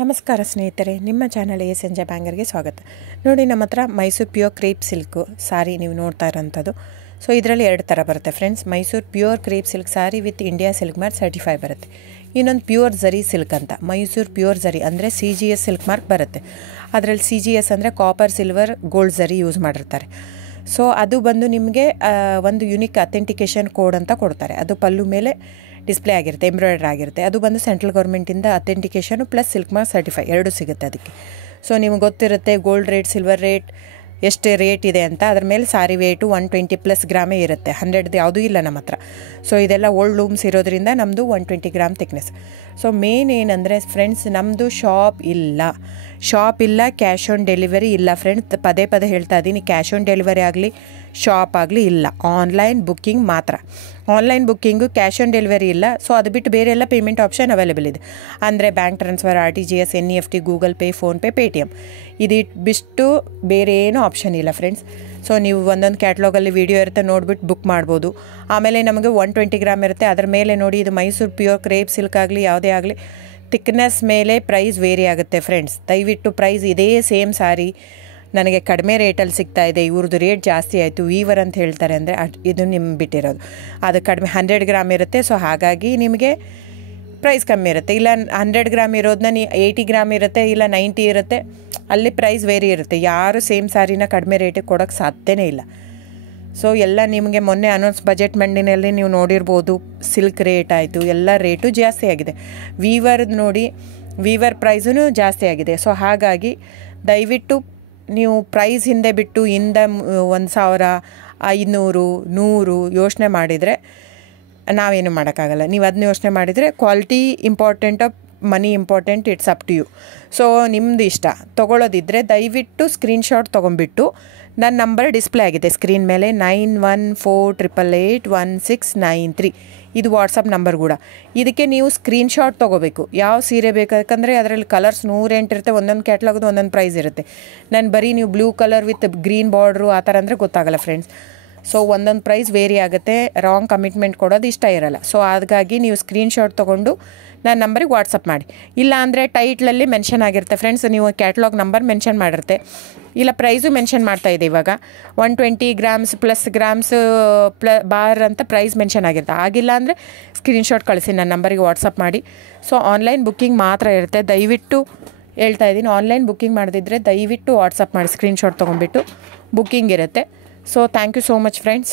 ನಮಸ್ಕಾರ ಸ್ನೇಹಿತರೆ, ನಿಮ್ಮ ಚಾನಲ್ ಸಂಜೆ ಬ್ಯಾಂಗರ್ಗೆ ಸ್ವಾಗತ. ನೋಡಿ, ನಮ್ಮ ಹತ್ರ ಮೈಸೂರು ಪ್ಯೂರ್ ಕ್ರೇಪ್ ಸಿಲ್ಕು ಸಾರಿ ನೀವು ನೋಡ್ತಾ ಇರೋಂಥದ್ದು. ಸೊ ಇದರಲ್ಲಿ ಎರಡು ಥರ ಬರುತ್ತೆ friends. Mysuru pure crepe silk sorry with India silk mark certify ಬರುತ್ತೆ. ಇನ್ನೊಂದು ಪ್ಯೂರ್ ಝರಿ ಸಿಲ್ಕ್ ಅಂತ, ಮೈಸೂರು ಪ್ಯೂರ್ ಝರಿ ಅಂದರೆ CGS ಸಿಲ್ಕ್ ಮಾರ್ಕ್ ಬರುತ್ತೆ. ಅದರಲ್ಲಿ CGS ಅಂದರೆ ಕಾಪರ್, ಸಿಲ್ವರ್, ಗೋಲ್ಡ್ ಝರಿ ಯೂಸ್ ಮಾಡಿರ್ತಾರೆ. ಸೊ ಅದು ಬಂದು ನಿಮಗೆ ಒಂದು ಯುನಿಕ್ ಅಥೆಂಟಿಕೇಷನ್ ಕೋಡ್ ಅಂತ ಕೊಡ್ತಾರೆ. ಅದು ಪಲ್ಲು ಮೇಲೆ ಡಿಸ್ಪ್ಲೇ ಆಗಿರುತ್ತೆ, ಎಂಬ್ರಾಯ್ಡ್ರಿ ಆಗಿರುತ್ತೆ. ಅದು ಬಂದು ಸೆಂಟ್ರಲ್ ಗೌರ್ಮೆಂಟಿಂದ ಅಥೆಂಟಿಕೇಷನು ಪ್ಲಸ್ ಸಿಲ್ಕ್ ಮಾರ್ಕ್ ಸರ್ಟಿಫೈ ಎರಡೂ ಸಿಗುತ್ತೆ ಅದಕ್ಕೆ. ಸೊ ನಿಮ್ಗೆ ಗೊತ್ತಿರುತ್ತೆ ಗೋಲ್ಡ್ ರೇಟ್, ಸಿಲ್ವರ್ ರೇಟ್ ಎಷ್ಟು ರೇಟ್ ಇದೆ ಅಂತ. ಅದ್ರ ಮೇಲೆ ಸಾರಿ ವೇಟು 120+ ಗ್ರಾಮೇ ಇರುತ್ತೆ, 100 ಯಾವುದೂ ಇಲ್ಲ ನಮ್ಮ ಹತ್ರ. ಸೊ ಇದೆಲ್ಲ ಓಲ್ಡ್ ಲೂಮ್ಸ್ ಇರೋದ್ರಿಂದ ನಮ್ಮದು 120 ಗ್ರಾಮ್ ಥಿಕ್ನೆಸ್. ಸೊ ಮೇನ್ ಏನಂದರೆ ಫ್ರೆಂಡ್ಸ್, ನಮ್ಮದು ಶಾಪ್ ಇಲ್ಲ, ಕ್ಯಾಶ್ ಆನ್ ಡೆಲಿವರಿ ಇಲ್ಲ ಫ್ರೆಂಡ್ಸ್. ಪದೇ ಹೇಳ್ತಾ ಇದ್ದೀನಿ, ಕ್ಯಾಶ್ ಆನ್ ಡೆಲಿವರಿ ಆಗಲಿ ಶಾಪ್ ಆಗಲಿ ಇಲ್ಲ, ಆನ್ಲೈನ್ ಬುಕ್ಕಿಂಗ್ ಮಾತ್ರ. Online booking, cash on delivery ಇಲ್ಲ. ಸೊ ಅದು ಬಿಟ್ಟು ಬೇರೆ ಎಲ್ಲ ಪೇಮೆಂಟ್ ಆಪ್ಷನ್ ಅವೈಲೇಬಲ್ ಇದೆ. ಅಂದರೆ bank transfer, RTGS, NEFT, Google pay, PhonePe, Paytm. ಇದು ಬಿಟ್ಟು ಬೇರೆ ಏನೂ ಆಪ್ಷನ್ ಇಲ್ಲ ಫ್ರೆಂಡ್ಸ್. ಸೊ ನೀವು ಒಂದೊಂದು ಕ್ಯಾಟ್ಲಾಗಲ್ಲಿ ವೀಡಿಯೋ ಇರುತ್ತೆ, ನೋಡಿಬಿಟ್ಟು ಬುಕ್ ಮಾಡ್ಬೋದು. ಆಮೇಲೆ ನಮಗೆ 120 ಗ್ರಾಮ್ ಇರುತ್ತೆ. ಅದರ ಮೇಲೆ ನೋಡಿ, ಇದು ಮೈಸೂರು ಪ್ಯೂರ್ ಕ್ರೇಪ್ ಸಿಲ್ಕ್ ಆಗಲಿ ಯಾವುದೇ ಆಗಲಿ ಥಿಕ್ನೆಸ್ ಮೇಲೆ ಪ್ರೈಸ್ ವೇರಿ ಆಗುತ್ತೆ ಫ್ರೆಂಡ್ಸ್. ದಯವಿಟ್ಟು ಪ್ರೈಸ್ ಇದೇ ಸೇಮ್ ಸಾರಿ ನನಗೆ ಕಡಿಮೆ ರೇಟಲ್ಲಿ ಸಿಗ್ತಾ ಇದೆ, ಇವ್ರದ್ದು ರೇಟ್ ಜಾಸ್ತಿ ಆಯಿತು ವೀವರ್ ಅಂತ ಹೇಳ್ತಾರೆ ಅಂದರೆ ಇದು ನಿಮ್ಗೆ ಬಿಟ್ಟಿರೋದು. ಅದು ಕಡಿಮೆ 100 ಗ್ರಾಮ್ ಇರುತ್ತೆ. ಸೊ ಹಾಗಾಗಿ ನಿಮಗೆ ಪ್ರೈಸ್ ಕಮ್ಮಿ ಇರುತ್ತೆ. ಇಲ್ಲ 100 ಗ್ರಾಮ್ ಇರೋದನ್ನ 80 ಗ್ರಾಮ್ ಇರುತ್ತೆ, ಇಲ್ಲ 90 ಇರುತ್ತೆ, ಅಲ್ಲಿ ಪ್ರೈಸ್ ವೇರಿ ಇರುತ್ತೆ. ಯಾರು ಸೇಮ್ ಸಾರಿನ ಕಡಿಮೆ ರೇಟಿಗೆ ಕೊಡೋಕ್ಕೆ ಸಾಧ್ಯನೇ ಇಲ್ಲ. ಸೊ ಎಲ್ಲ ನಿಮಗೆ ಮೊನ್ನೆ ಅನೌನ್ಸ್ ಬಜೆಟ್ ಮಂಡಿನಲ್ಲಿ ನೀವು ನೋಡಿರ್ಬೋದು, ಸಿಲ್ಕ್ ರೇಟ್ ಆಯಿತು, ಎಲ್ಲ ರೇಟು ಜಾಸ್ತಿ ಆಗಿದೆ. ವೀವರ್ದು ನೋಡಿ, ವೀವರ್ ಪ್ರೈಸೂ ಜಾಸ್ತಿ ಆಗಿದೆ. ಸೊ ಹಾಗಾಗಿ ದಯವಿಟ್ಟು ನೀವು ಪ್ರೈಸ್ ಹಿಂದೆ ಬಿಟ್ಟು 1,000, 500, 100 ಯೋಚನೆ ಮಾಡಿದರೆ ನಾವೇನು ಮಾಡೋಕ್ಕಾಗಲ್ಲ. ನೀವು ಅದನ್ನ ಯೋಚನೆ ಮಾಡಿದರೆ quality important, money important, it's up to you. So ನಿಮ್ಮದು ಇಷ್ಟ. ತೊಗೊಳ್ಳೋದಿದ್ದರೆ ದಯವಿಟ್ಟು ಸ್ಕ್ರೀನ್ಶಾಟ್ ತೊಗೊಂಬಿಟ್ಟು, ನನ್ನ ನಂಬರ್ ಡಿಸ್ಪ್ಲೇ ಆಗಿದೆ ಸ್ಕ್ರೀನ್ ಮೇಲೆ, 9148881693. ಇದು ವಾಟ್ಸಪ್ ನಂಬರ್ ಕೂಡ. ಇದಕ್ಕೆ ನೀವು ಸ್ಕ್ರೀನ್ಶಾಟ್ ತೊಗೋಬೇಕು. ಯಾವ ಸೀರೆ ಬೇಕಂದರೆ ಅದರಲ್ಲಿ ಕಲರ್ಸ್ 108 ಇರುತ್ತೆ, ಒಂದೊಂದು ಕ್ಯಾಟ್ಲಾಗದು ಒಂದೊಂದು ಪ್ರೈಸ್ ಇರುತ್ತೆ. ನಾನು ಬರೀ ನೀವು blue colour with green border ಆ ಥರ ಅಂದರೆ ಗೊತ್ತಾಗಲ್ಲ ಫ್ರೆಂಡ್ಸ್. ಸೊ ಒಂದೊಂದು ಪ್ರೈಸ್ ವೇರಿ ಆಗುತ್ತೆ, ರಾಂಗ್ ಕಮಿಟ್ಮೆಂಟ್ ಕೊಡೋದು ಇಷ್ಟ ಇರಲ್ಲ. ಸೊ ಹಾಗಾಗಿ ನೀವು ಸ್ಕ್ರೀನ್ಶಾಟ್ ತೊಗೊಂಡು ನನ್ನ ನಂಬರಿಗೆ ವಾಟ್ಸಪ್ ಮಾಡಿ. ಇಲ್ಲ ಅಂದರೆ ಟೈಟ್ಲಲ್ಲಿ ಮೆನ್ಷನ್ ಆಗಿರುತ್ತೆ ಫ್ರೆಂಡ್ಸ್, ನೀವು ಕ್ಯಾಟ್ಲಾಗ್ ನಂಬರ್ ಮೆನ್ಷನ್ ಮಾಡಿರುತ್ತೆ, ಇಲ್ಲ ಪ್ರೈಸು ಮೆನ್ಷನ್ ಮಾಡ್ತಾಯಿದೆ. ಇವಾಗ 120 ಗ್ರಾಮ್ಸ್ ಪ್ಲಸ್ ಗ್ರಾಮ್ಸ್ ಬಾರ್ ಅಂತ ಪ್ರೈಸ್ ಮೆನ್ಷನ್ ಆಗಿರುತ್ತೆ. ಆಗಿಲ್ಲ ಅಂದರೆ ಸ್ಕ್ರೀನ್ಶಾಟ್ ಕಳಿಸಿ, ನನ್ನ ನಂಬರಿಗೆ ವಾಟ್ಸಪ್ ಮಾಡಿ. ಸೊ ಆನ್ಲೈನ್ ಬುಕ್ಕಿಂಗ್ ಮಾತ್ರ ಇರುತ್ತೆ. ದಯವಿಟ್ಟು ಹೇಳ್ತಾ ಇದ್ದೀನಿ, ಆನ್ಲೈನ್ ಬುಕ್ಕಿಂಗ್ ಮಾಡದಿದ್ದರೆ ದಯವಿಟ್ಟು ವಾಟ್ಸಪ್ ಮಾಡಿ, ಸ್ಕ್ರೀನ್ಶಾಟ್ ತೊಗೊಂಡ್ಬಿಟ್ಟು ಬುಕ್ಕಿಂಗ್ ಇರುತ್ತೆ. So thank you so much friends.